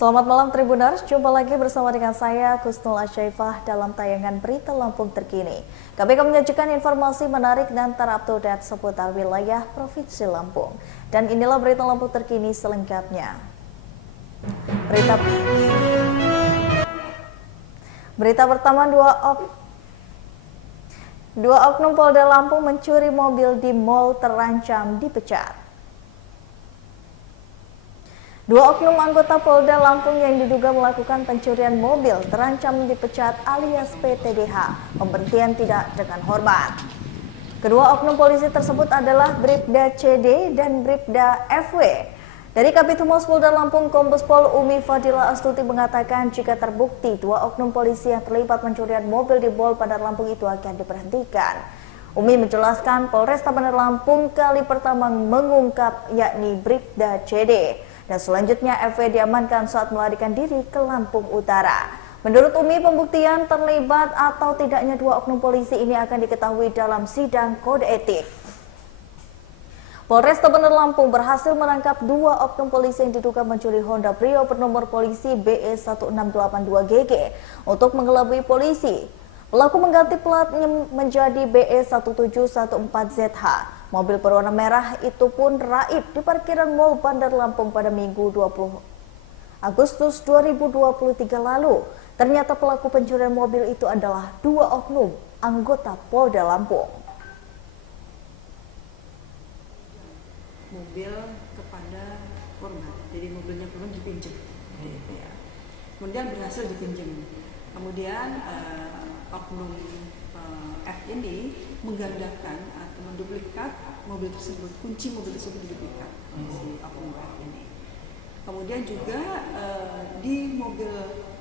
Selamat malam Tribuners, jumpa lagi bersama dengan saya Kusnul Asyaifah dalam tayangan Berita Lampung Terkini. Kami akan menyajikan informasi menarik dan terupdate seputar wilayah Provinsi Lampung. Dan inilah Berita Lampung Terkini selengkapnya. Berita pertama, dua oknum Polda Lampung mencuri mobil di mal terancam dipecat. Dua oknum anggota Polda Lampung yang diduga melakukan pencurian mobil terancam dipecat alias PTDH, pemberhentian tidak dengan hormat. Kedua oknum polisi tersebut adalah Bribda CD dan Bribda FW. Dari Kabid Humas Polda Lampung, Kombes Pol Umi Fadila Astuti mengatakan jika terbukti dua oknum polisi yang terlibat pencurian mobil di Mall Bandar Lampung itu akan diberhentikan. Umi menjelaskan Polresta Bandar Lampung kali pertama mengungkap yakni Bribda CD. Dan selanjutnya FW diamankan saat melarikan diri ke Lampung Utara. Menurut Umi, pembuktian terlibat atau tidaknya dua oknum polisi ini akan diketahui dalam sidang kode etik. Polresta Bandar Lampung berhasil menangkap dua oknum polisi yang diduga mencuri Honda Brio bernomor polisi BE1682GG untuk mengelabui polisi. Pelaku mengganti platnya menjadi BE1714ZH. Mobil berwarna merah itu pun raib di parkiran Mall Bandar Lampung pada Minggu 20 Agustus 2023 lalu. Ternyata pelaku pencurian mobil itu adalah dua oknum anggota Polda Lampung. Mobil kepada korban, jadi mobilnya korban dipinjam. Kemudian berhasil dipinjam. Kemudian oknum F ini menggandakan atau menduplikat mobil tersebut, kunci mobil tersebut diduplikat si oknum F ini. Kemudian juga di mobil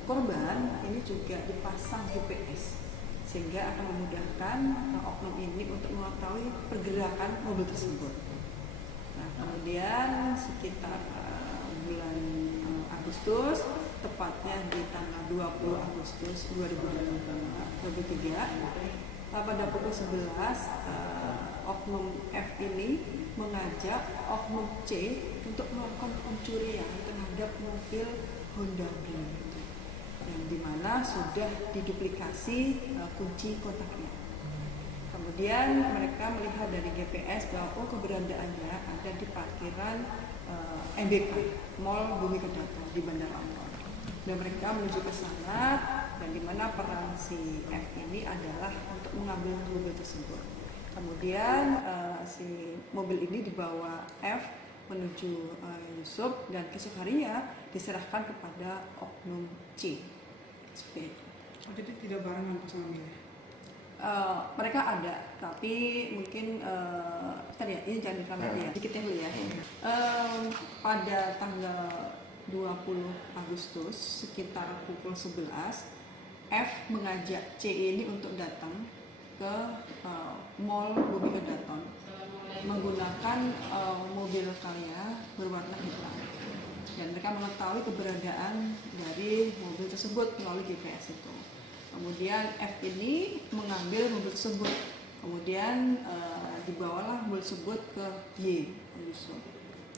korban ini juga dipasang GPS sehingga akan memudahkan oknum ini untuk mengetahui pergerakan mobil tersebut. Nah, kemudian sekitar bulan Agustus, tepatnya di tanggal 20 Agustus 2023, pada pukul 11, oknum F ini mengajak oknum C untuk melakukan pencurian terhadap mobil Honda Brio, yang dimana sudah diduplikasi kunci kontaknya. Kemudian mereka melihat dari GPS bahwa keberadaannya ada di parkiran MBK, Mall Bumi Kedaton di Bandar Lampung. Dan mereka menuju ke sana, dan di mana peran si F ini adalah untuk mengambil mobil tersebut. Kemudian si mobil ini dibawa F menuju Yusuf, dan esok harinya diserahkan kepada oknum C. Seperti itu. Oh, jadi tidak barengan pas ngambilnya? Mereka ada, tapi mungkin tadi ya, ini jangan dikamera ya, sedikit dulu ya. Pada tanggal 20 Agustus sekitar pukul 11, F mengajak C ini untuk datang ke Mall Bumi Kedaton menggunakan mobil Calya berwarna hitam, dan mereka mengetahui keberadaan dari mobil tersebut melalui GPS itu. Kemudian F ini mengambil mobil tersebut, kemudian dibawalah mobil tersebut ke Y.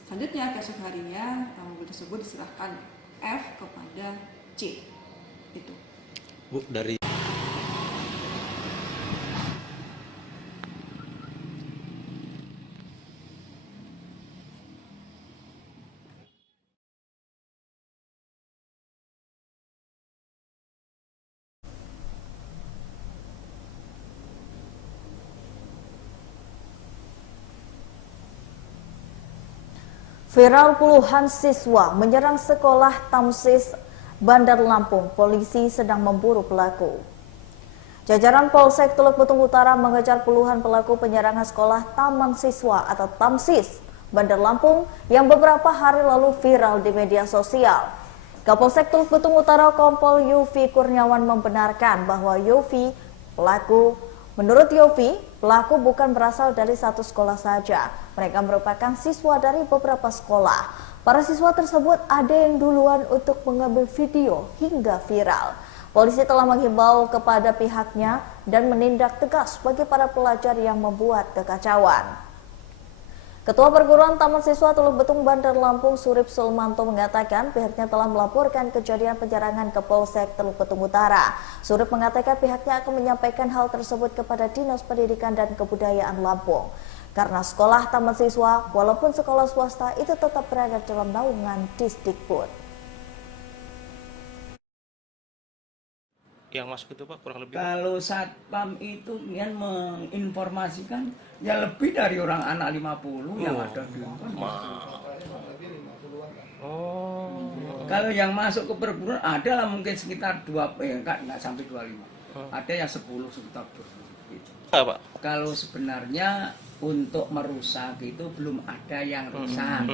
Selanjutnya keesok harinya mobil tersebut diserahkan F kepada C. Itu. Bu, dari Viral puluhan siswa menyerang sekolah Tamsis Bandar Lampung, polisi sedang memburu pelaku. Jajaran Polsek Teluk Betung Utara mengejar puluhan pelaku penyerangan sekolah Taman Siswa atau TAMSIS Bandar Lampung yang beberapa hari lalu viral di media sosial. Kapolsek Teluk Betung Utara Kompol Yofi Kurniawan membenarkan bahwa menurut Yofi, pelaku bukan berasal dari satu sekolah saja. Mereka merupakan siswa dari beberapa sekolah. Para siswa tersebut ada yang duluan untuk mengambil video hingga viral. Polisi telah menghimbau kepada pihaknya dan menindak tegas bagi para pelajar yang membuat kekacauan. Ketua Perguruan Taman Siswa Teluk Betung Bandar Lampung Surip Sulmanto mengatakan pihaknya telah melaporkan kejadian penyerangan ke Polsek Teluk Betung Utara. Surip mengatakan pihaknya akan menyampaikan hal tersebut kepada Dinas Pendidikan dan Kebudayaan Lampung. Karena sekolah taman siswa, walaupun sekolah swasta, itu tetap berada dalam naungan Disdikbud. Yang masuk itu Pak kurang lebih? Kalau satpam itu yang menginformasikan ya lebih dari orang anak 50 yang ada di Oh. Kalau yang masuk ke perguruan ada lah mungkin sekitar enggak sampai 25. Ada yang 10 sekitar 20 gitu. Pak? Kalau sebenarnya untuk merusak itu belum ada yang rusak.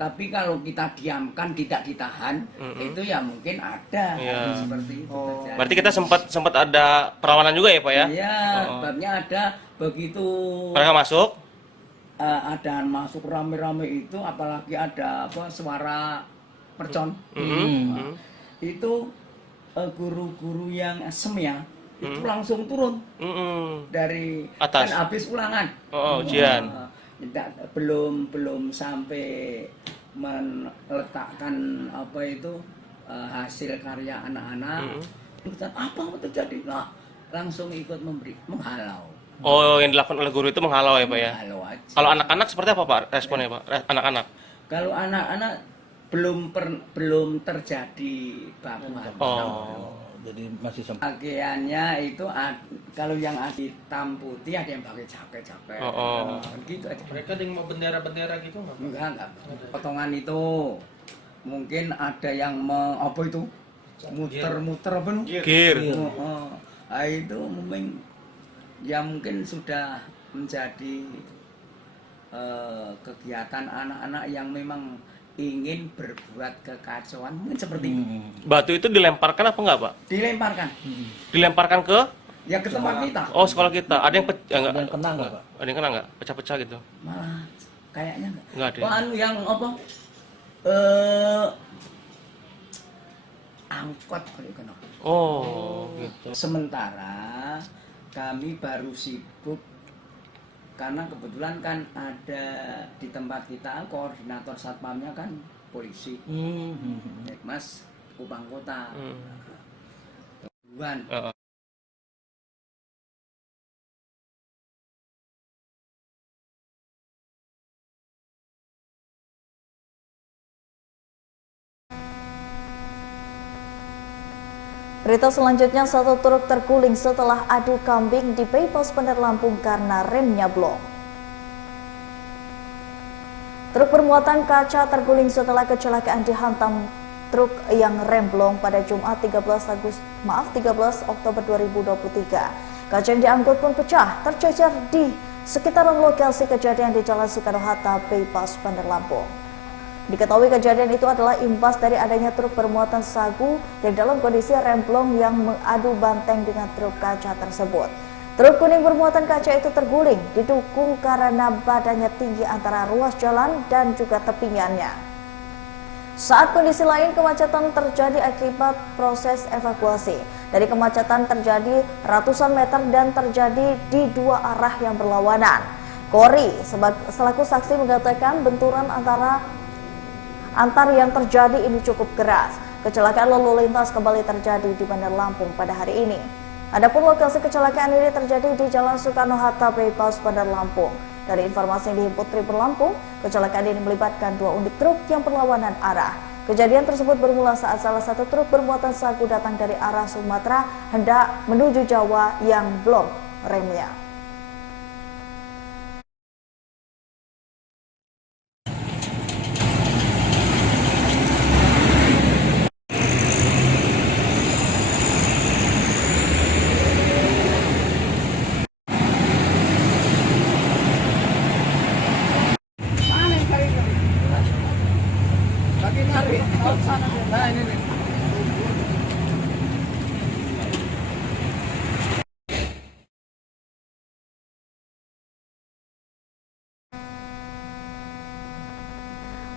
Tapi kalau kita diamkan, tidak ditahan, itu ya mungkin ada seperti itu. Berarti kita sempat ada perlawanan juga ya Pak ya? Iya, sebabnya ada begitu Mereka masuk? ada masuk rame-rame itu, apalagi ada suara mercon. Itu guru-guru yang semia itu langsung turun dari atas. kan habis ulangan. Ujian. Belum sampai meletakkan hasil karya anak-anak. Apa yang terjadi? Nah, langsung ikut menghalau. Oh, yang dilakukan oleh guru itu menghalau ya Pak ya? Menghalau aja. Kalau anak-anak seperti apa Pak responnya Pak? Anak-anak? Kalau anak-anak belum terjadi bakuan. Jadi masih sempat. Pakaiannya itu kalau yang hitam putih ada yang pakai jaket. Gitu aja. Mereka ada yang mau bendera-bendera gitu nggak? Enggak. Potongan itu mungkin ada yang muter-muter apa nih? Kir. Itu mungkin sudah menjadi kegiatan anak-anak yang memang ingin berbuat kekacauan, mungkin seperti itu. Batu itu dilemparkan apa enggak Pak? Dilemparkan. Dilemparkan ke? Ya ke tempat kita. Oh, sekolah kita. Ada yang enggak? Ada yang kena nggak Pak? Ada yang kena enggak? Pecah-pecah gitu? Malah kayaknya Enggak ada. yang angkot kali kena. Oh, gitu. Sementara kami baru sibuk karena kebetulan kan ada di tempat kita koordinator satpamnya kan polisi, Mas Kupang Kota. Berita selanjutnya, satu truk terguling setelah adu kambing di bypass Bandar Lampung karena remnya blong. Truk bermuatan kaca terguling setelah kecelakaan dihantam truk yang rem blong pada Jumat 13 Oktober 2023. Kaca yang diangkut pun pecah, tercecer di sekitaran lokasi kejadian di Jalan Soekarno-Hatta, bypass Bandar Lampung. Diketahui kejadian itu adalah imbas dari adanya truk bermuatan sagu yang dalam kondisi remblong yang mengadu banteng dengan truk kaca tersebut. Truk kuning bermuatan kaca itu terguling didukung karena badannya tinggi antara ruas jalan dan juga tepingannya. Saat kondisi lain, kemacetan terjadi akibat proses evakuasi. Dari kemacetan terjadi ratusan meter dan terjadi di dua arah yang berlawanan. Kori selaku saksi mengatakan benturan antar yang terjadi ini cukup keras. Kecelakaan lalu lintas kembali terjadi di Bandar Lampung pada hari ini. Adapun lokasi kecelakaan ini terjadi di Jalan Soekarno-Hatta, bypass Bandar Lampung. Dari informasi yang dihimpun Tribun Lampung, kecelakaan ini melibatkan dua unit truk yang berlawanan arah. Kejadian tersebut bermula saat salah satu truk bermuatan sagu datang dari arah Sumatera hendak menuju Jawa yang blong remnya. Nah, ini nih.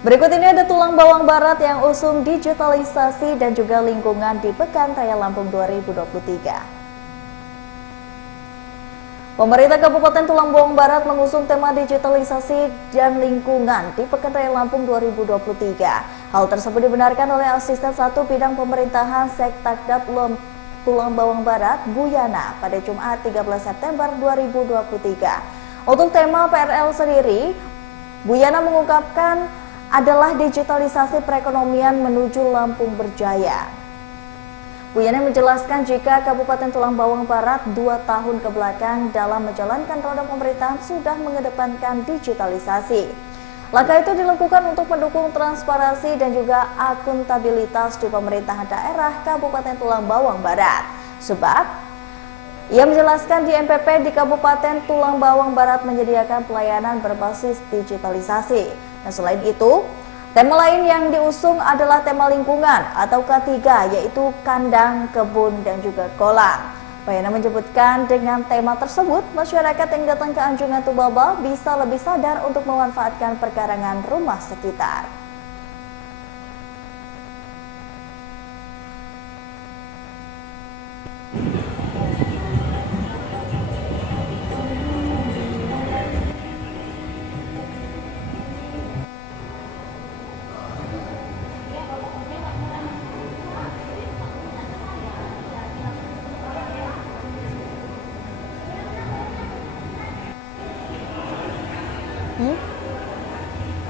Berikut ini ada tulang bawang barat yang usung digitalisasi dan juga lingkungan di Pekan Raya Lampung 2023. Pemerintah Kabupaten Tulang Bawang Barat mengusung tema digitalisasi dan lingkungan di Pekan Raya Lampung 2023. Hal tersebut dibenarkan oleh Asisten 1 Bidang Pemerintahan Sektakdap Tulang Bawang Barat, Buyana, pada Jumat 13 September 2023. Untuk tema PRL sendiri, Buyana mengungkapkan adalah digitalisasi perekonomian menuju Lampung Berjaya. Buyana menjelaskan jika Kabupaten Tulang Bawang Barat 2 tahun kebelakang dalam menjalankan roda pemerintahan sudah mengedepankan digitalisasi. Langkah itu dilakukan untuk mendukung transparansi dan juga akuntabilitas di pemerintahan daerah Kabupaten Tulang Bawang Barat. Sebab, ia menjelaskan di MPP di Kabupaten Tulang Bawang Barat menyediakan pelayanan berbasis digitalisasi. Dan selain itu, tema lain yang diusung adalah tema lingkungan atau K3, yaitu kandang, kebun, dan juga kolam. Buyana menyebutkan dengan tema tersebut, masyarakat yang datang ke Anjungan Tubaba bisa lebih sadar untuk memanfaatkan perkarangan rumah sekitar.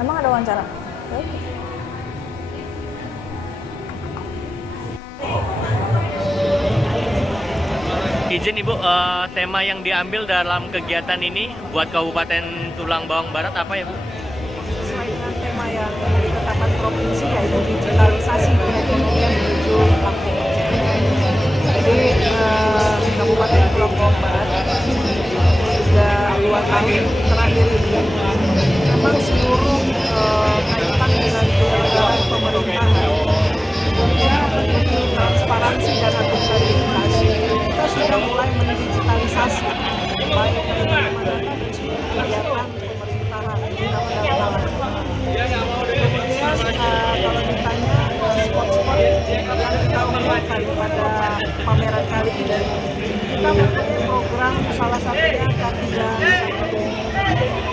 Emang ada wawancara? Izin Ibu, tema yang diambil dalam kegiatan ini buat Kabupaten Tulang Bawang Barat apa ya Bu? Sesuai dengan tema yang ditetapkan provinsi, yaitu digitalisasi perekonomian menuju Lampung Berjaya. Jadi Kabupaten Tulang Bawang Barat sudah 2 tahun terakhir ini memang seluruh kaitan dengan penyelenggaraan pemerintahan untuk menuju transparansi dan akuntabilitas, kita sudah mulai mendigitalisasi baik penerimaan data dan seluruh kegiatan pemerintahan guna mendapat. Kemudian kalau ditanya spot-spot yang kita umumkan pada pameran kali ini, kita mempunyai program salah satunya K3,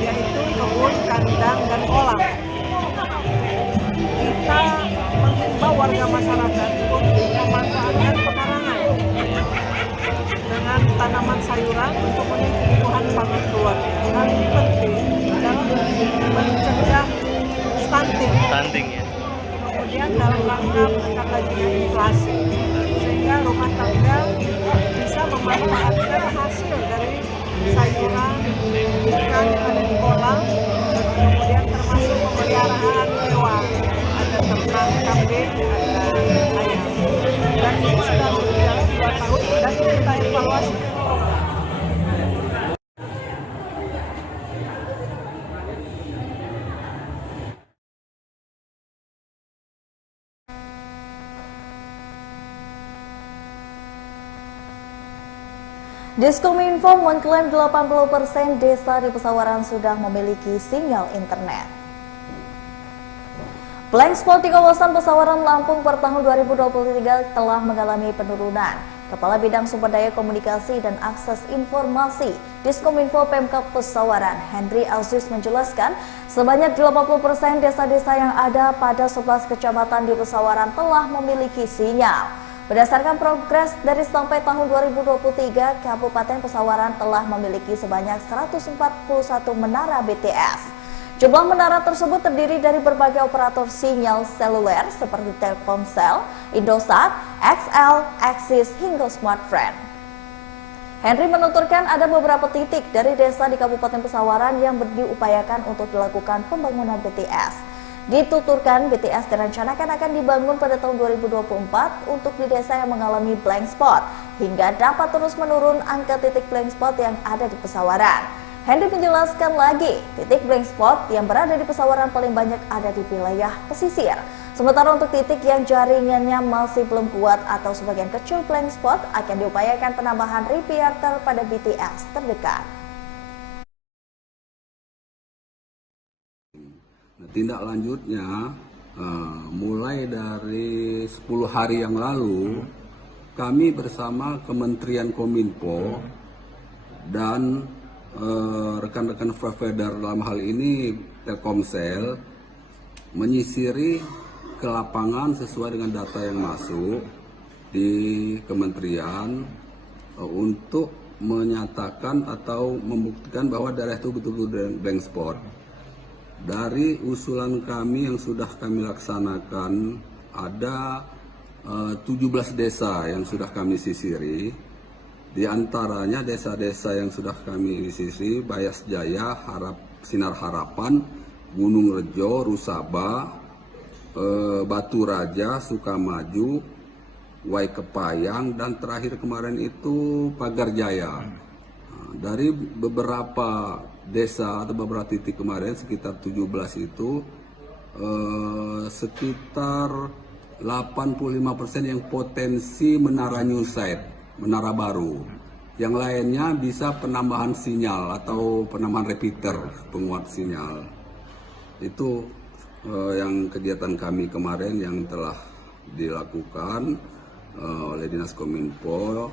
yaitu kebun, kandang, dan kolam. Kita menghimbau warga masyarakat untuk memanfaatkan pekarangan dengan tanaman sayuran untuk memenuhi kebutuhan pangan keluarga. Hal ini penting dalam mencegah stunting Ya. kemudian dalam rangka menekan lajunya inflasi, sehingga rumah tangga bisa memanfaatkan hasil dari sayuran, ikan yang ada di kolam, kemudian termasuk pemeliharaan hewan, ada ternak, kambing, ada ayam. Dan ini sudah berjalan 2 tahun dan kita evaluasi. Diskominfo mengklaim 80% desa di Pesawaran sudah memiliki sinyal internet. Blank spot di kawasan Pesawaran Lampung per tahun 2023 telah mengalami penurunan. Kepala Bidang Sumber Daya Komunikasi dan Akses Informasi Diskominfo Pemkab Pesawaran, Henry Aziz menjelaskan, sebanyak 80% desa-desa yang ada pada 11 kecamatan di Pesawaran telah memiliki sinyal. Berdasarkan progres dari sampai tahun 2023, Kabupaten Pesawaran telah memiliki sebanyak 141 menara BTS. Jumlah menara tersebut terdiri dari berbagai operator sinyal seluler seperti Telkomsel, Indosat, XL, Axis, hingga Smartfren. Henry menuturkan ada beberapa titik dari desa di Kabupaten Pesawaran yang diupayakan untuk dilakukan pembangunan BTS. Dituturkan BTS direncanakan akan dibangun pada tahun 2024 untuk di desa yang mengalami blank spot hingga dapat terus menurun angka titik blank spot yang ada di Pesawaran. Henry menjelaskan lagi, titik blank spot yang berada di Pesawaran paling banyak ada di wilayah pesisir Sementara untuk titik yang jaringannya masih belum kuat atau sebagian kecil blank spot akan diupayakan penambahan repeater pada BTS terdekat. Tindak lanjutnya, mulai dari 10 hari yang lalu, kami bersama Kementerian Kominfo dan rekan-rekan provider dalam hal ini Telkomsel menyisiri ke lapangan sesuai dengan data yang masuk di kementerian untuk menyatakan atau membuktikan bahwa daerah itu betul-betul blank spot. Dari usulan kami yang sudah kami laksanakan, ada 17 desa yang sudah kami sisiri. Di antaranya desa-desa yang sudah kami sisiri, Bayas Jaya, Sinar Harapan, Gunung Rejo, Rusaba, Batu Raja, Sukamaju, Waikepayang, dan terakhir kemarin itu Pagar Jaya. Dari beberapa desa atau beberapa titik kemarin, sekitar 17 itu, sekitar 85% yang potensi menara new site, menara baru. Yang lainnya bisa penambahan sinyal atau penambahan repeater, penguat sinyal. Itu yang kegiatan kami kemarin yang telah dilakukan oleh Dinas Kominfo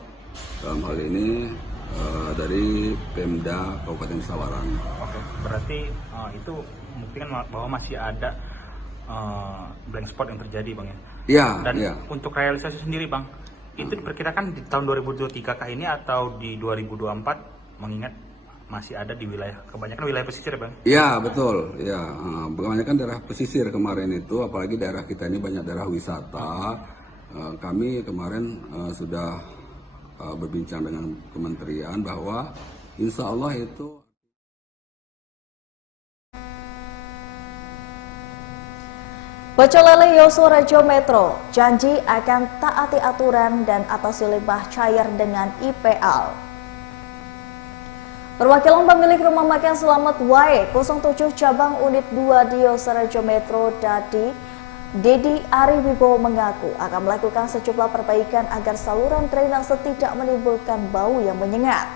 dalam hal ini dari Pemda Kabupaten Sawarang. Oke, berarti itu membuktikan bahwa masih ada blank spot yang terjadi, Bang, ya? Iya. Dan ya. untuk realisasi sendiri, Bang, itu diperkirakan di tahun 2023 kah ini atau di 2024, mengingat masih ada di wilayah, kebanyakan wilayah pesisir, Bang? Iya, betul. Ya, kebanyakan daerah pesisir kemarin itu, apalagi daerah kita ini banyak daerah wisata. Kami kemarin sudah berbincang dengan kementerian bahwa insya Allah itu. Pecel lele Yosua Rejo Metro janji akan taati aturan dan atasi limbah cair dengan IPL. Perwakilan pemilik rumah makan Selamat Wae 07 cabang unit 2 di Yosua Rejo Metro Dedi Ari Wibowo mengaku akan melakukan sejumlah perbaikan agar saluran drainase tidak menimbulkan bau yang menyengat.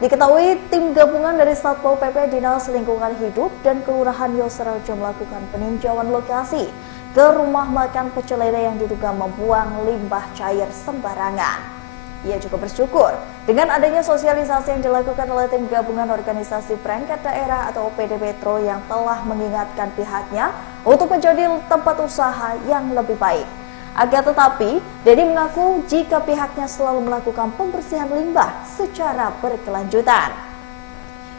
Diketahui tim gabungan dari Satpol PP Dinas Lingkungan Hidup dan Kelurahan Yosarejo melakukan peninjauan lokasi ke rumah makan pecel lele yang diduga membuang limbah cair sembarangan. Ia juga bersyukur dengan adanya sosialisasi yang dilakukan oleh tim gabungan organisasi perangkat daerah atau OPD Metro yang telah mengingatkan pihaknya untuk menjadi tempat usaha yang lebih baik. Akan tetapi, Dedi mengaku jika pihaknya selalu melakukan pembersihan limbah secara berkelanjutan.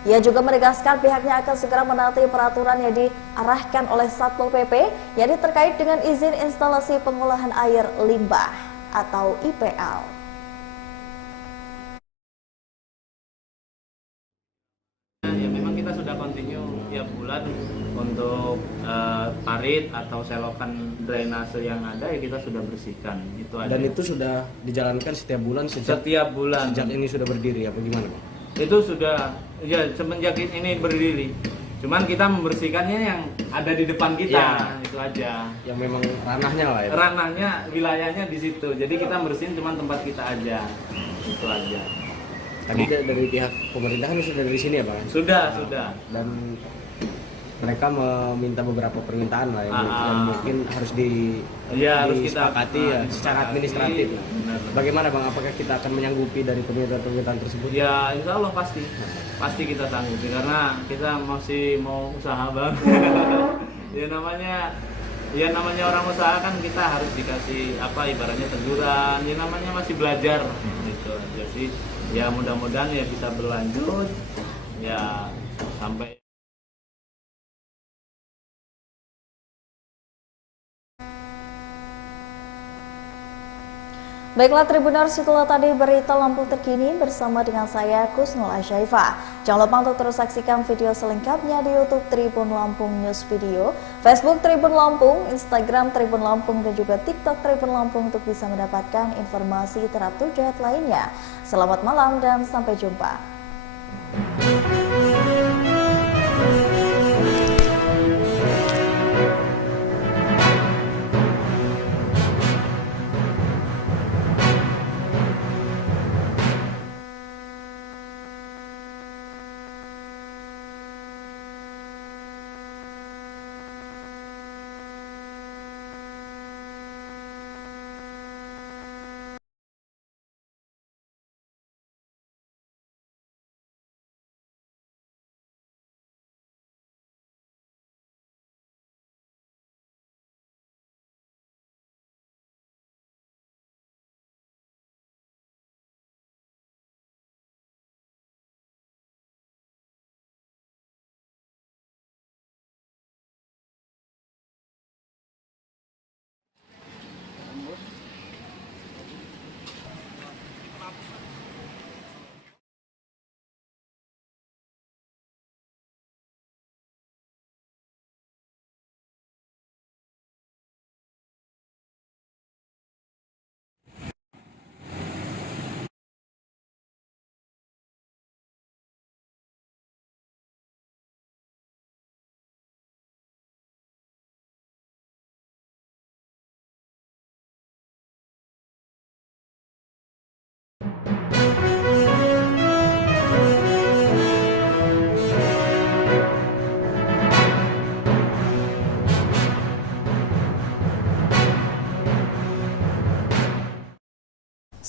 Ia juga menegaskan pihaknya akan segera menaati peraturan yang diarahkan oleh Satpol PP yakni terkait dengan izin instalasi pengolahan air limbah atau IPL. Ya memang kita sudah continue tiap bulan untuk parit atau selokan drainase yang ada ya kita sudah bersihkan. Itu aja. Dan itu sudah dijalankan setiap bulan sejak ini sudah berdiri apa gimana, Pak? Itu sudah ya semenjak ini berdiri. Cuman kita membersihkannya yang ada di depan kita, ya, itu aja. Yang memang ranahnya lah ya. Ranahnya, wilayahnya di situ. Jadi kita bersihin cuma tempat kita aja. Itu aja. Tadi dari pihak pemerintah kan sudah dari sini ya, Pak? Sudah. Dan mereka meminta beberapa permintaan lah yang mungkin harus disepakati ya, secara administratif. Bagaimana, Bang? Apakah kita akan menyanggupi dari permintaan tersebut? Ya, insya Allah pasti kita sanggupi karena kita masih mau usaha bang. ya namanya orang usaha kan kita harus dikasih ibaratnya teguran. Ya namanya masih belajar gitu aja sih. Ya mudah-mudahan ya bisa berlanjut ya sampai. Baiklah Tribuners, itulah tadi berita Lampung terkini bersama dengan saya Kusnul Asyaifah. Jangan lupa untuk terus saksikan video selengkapnya di YouTube Tribun Lampung News Video, Facebook Tribun Lampung, Instagram Tribun Lampung, dan juga TikTok Tribun Lampung untuk bisa mendapatkan informasi terupdate lainnya. Selamat malam dan sampai jumpa.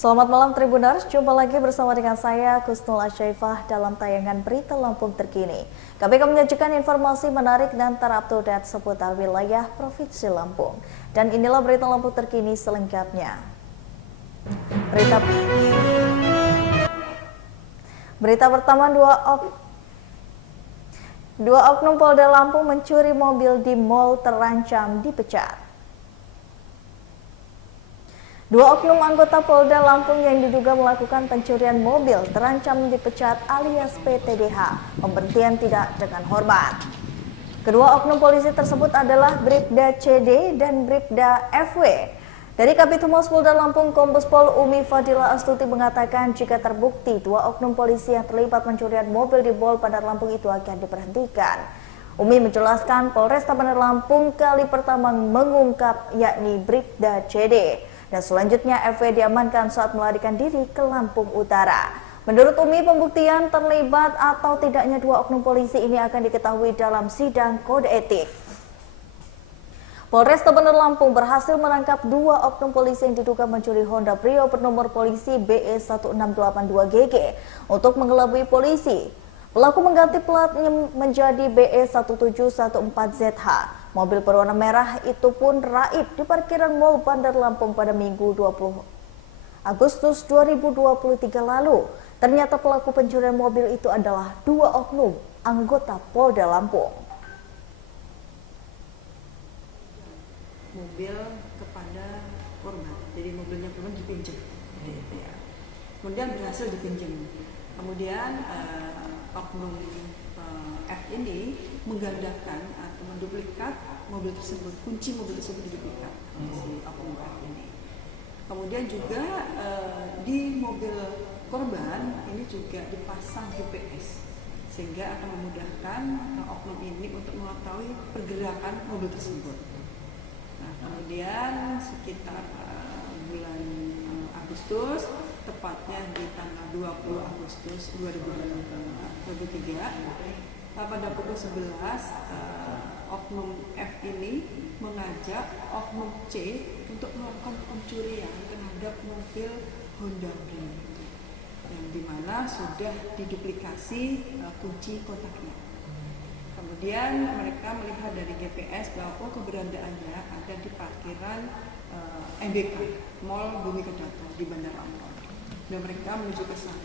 Selamat malam Tribuners, jumpa lagi bersama dengan saya Kusnul Asyaifah dalam tayangan Berita Lampung Terkini. Kami akan menyajikan informasi menarik dan terupdate seputar wilayah Provinsi Lampung. Dan inilah Berita Lampung Terkini selengkapnya. Berita pertama, dua oknum Polda Lampung mencuri mobil di mal terancam dipecat. Dua oknum anggota Polda Lampung yang diduga melakukan pencurian mobil terancam dipecat alias PTDH, pemberhentian tidak dengan hormat. Kedua oknum polisi tersebut adalah Bribda CD dan Bribda FW. Dari Kabid Humas Polda Lampung, Kombes Pol Umi Fadila Astuti mengatakan jika terbukti dua oknum polisi yang terlibat pencurian mobil di Mall Bandar Lampung itu akan diberhentikan. Umi menjelaskan Polresta Bandar Lampung kali pertama mengungkap yakni Bribda CD. Dan selanjutnya FW diamankan saat melarikan diri ke Lampung Utara. Menurut Umi, pembuktian terlibat atau tidaknya dua oknum polisi ini akan diketahui dalam sidang kode etik. Polresta Bandar Lampung berhasil menangkap dua oknum polisi yang diduga mencuri Honda Brio bernomor polisi BE1682GG untuk mengelabui polisi. Pelaku mengganti platnya menjadi BE1714ZH. Mobil berwarna merah itu pun raib di parkiran Mall Bandar Lampung pada Minggu 20 Agustus 2023 lalu. Ternyata pelaku pencurian mobil itu adalah dua oknum anggota Polda Lampung. Mobil kepada korban, jadi mobilnya korban dipinjam. Kemudian berhasil dipinjam. Kemudian oknum F ini menggandakan atau menduplikat mobil tersebut, kunci mobil tersebut diduplikat si oknum F ini. Kemudian juga di mobil korban ini juga dipasang GPS sehingga akan memudahkan oknum ini untuk mengetahui pergerakan mobil tersebut. Nah, kemudian sekitar bulan Agustus, tepatnya di tanggal 20 Agustus 2023, pada pukul 11, oknum F ini mengajak oknum C untuk melakukan pencurian terhadap mobil Honda Brio, yang dimana sudah diduplikasi kunci kontaknya. Kemudian mereka melihat dari GPS bahwa keberadaannya ada di parkiran MBK, Mall Bumi Kedaton di Bandar Lampung. Dan mereka menuju ke sana